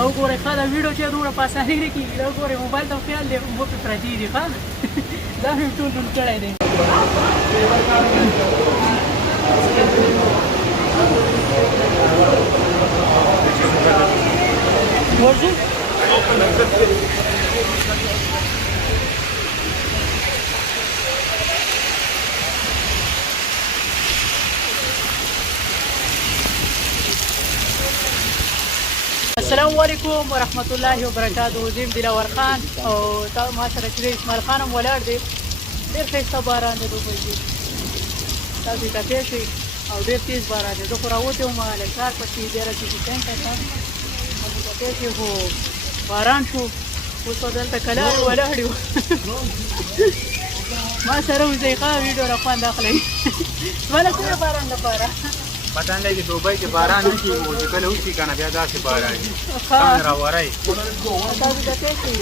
او ګورئ ښه دا ویډیو چې دومره په اسانۍ نه کېږي دا ګورئ موبایل ته خیال دی اوبه پرې پرتې دي ښه دا مې ټول ټول کړی دی ورځو السلام علیکم ورحمت الله وبرکاته. زه یم دلاور خان او تا ما سره چې اسماعیل خان هم ولاړ دی. ډېر ښایسته باران دی دوبۍ کې تاسو کتلی شئ او ډېر تېز باران دی. زه خو راوتی وم لږ کار پسې بیا رسېږي ټایم ته کتلی شئ خو باران شو اوس خو دلته کلار ولاړ یو ما سره اوسئ ښه ویډیو را خوند اخلئ. زما څنګه باران لپاره پته نه لګي دوبۍ کې باران نه کېږي خو چې کله وشي که نه بیا داسې باران وي ځان راوری تاسو کتلی شئ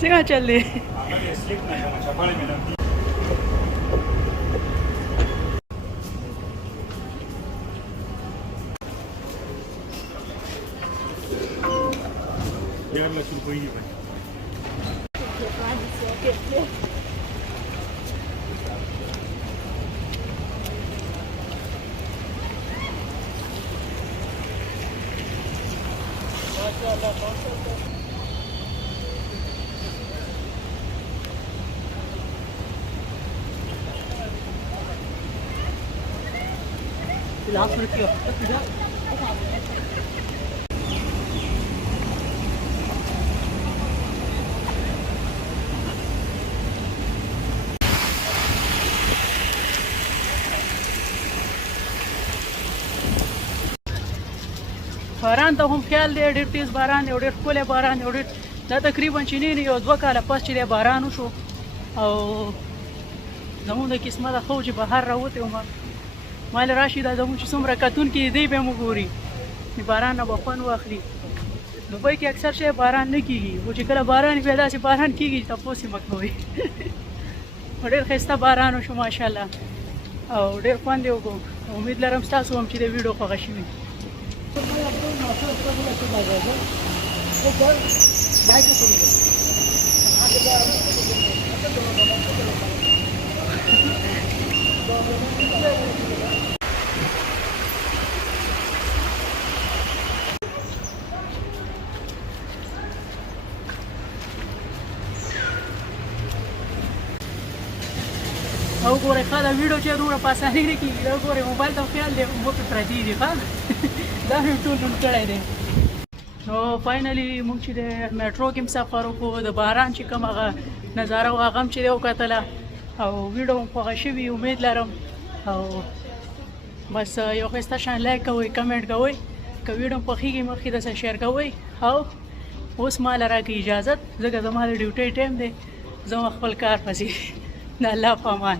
څنګه چل دی Diabla sul coive. العصر كيف باران ته هم خیال دی ډېر تېز باران دی او ډېر ښکلی باران دی او ډېر دا تقریبا چې نه یو 2 کاله پس چې دی باران وشو او زمونږ د قسمت ښه و چې بهر راوتی وم ما ویل راشي دا زمونږ چې څومره کتونکي دی به مو ګوري د باران نه به خوند واخلي. دوبۍ کې اکثر شی باران نه کېږي خو چې کله باران وي بیا داسې باران کېږي چې تپوس یې مه کوئ ډېر ښایسته باران وشو ماشاءالله او ډېر خوند یې وکړو. امید لرم ستاسو هم چې د ویډیو خوښه شوي. او ګورئ ښه دا ویډیو چې دومره په اسانۍ نه کېږي دا ګورئ موبایل ته خیال دی اوبه پرې پرتې دي ښه دا مې ټول ټول کړی دی. نو فاینلي موږ چې د میټرو کې هم سفر وکړو د باران چې کوم هغه نظاره وه هغه هم چې دی وکتله او ویډیو هم خوښه شوي امید لرم او بس یو ښایسته شان لایک کوئ کمنټ کوئ که ویډیو هم خوښېږي مخکې داسې شیر کوئ او اوس ما له راکړئ اجازت ځکه زما د ډیوټۍ ټایم دی زه خپل کار پسې د الله په امان.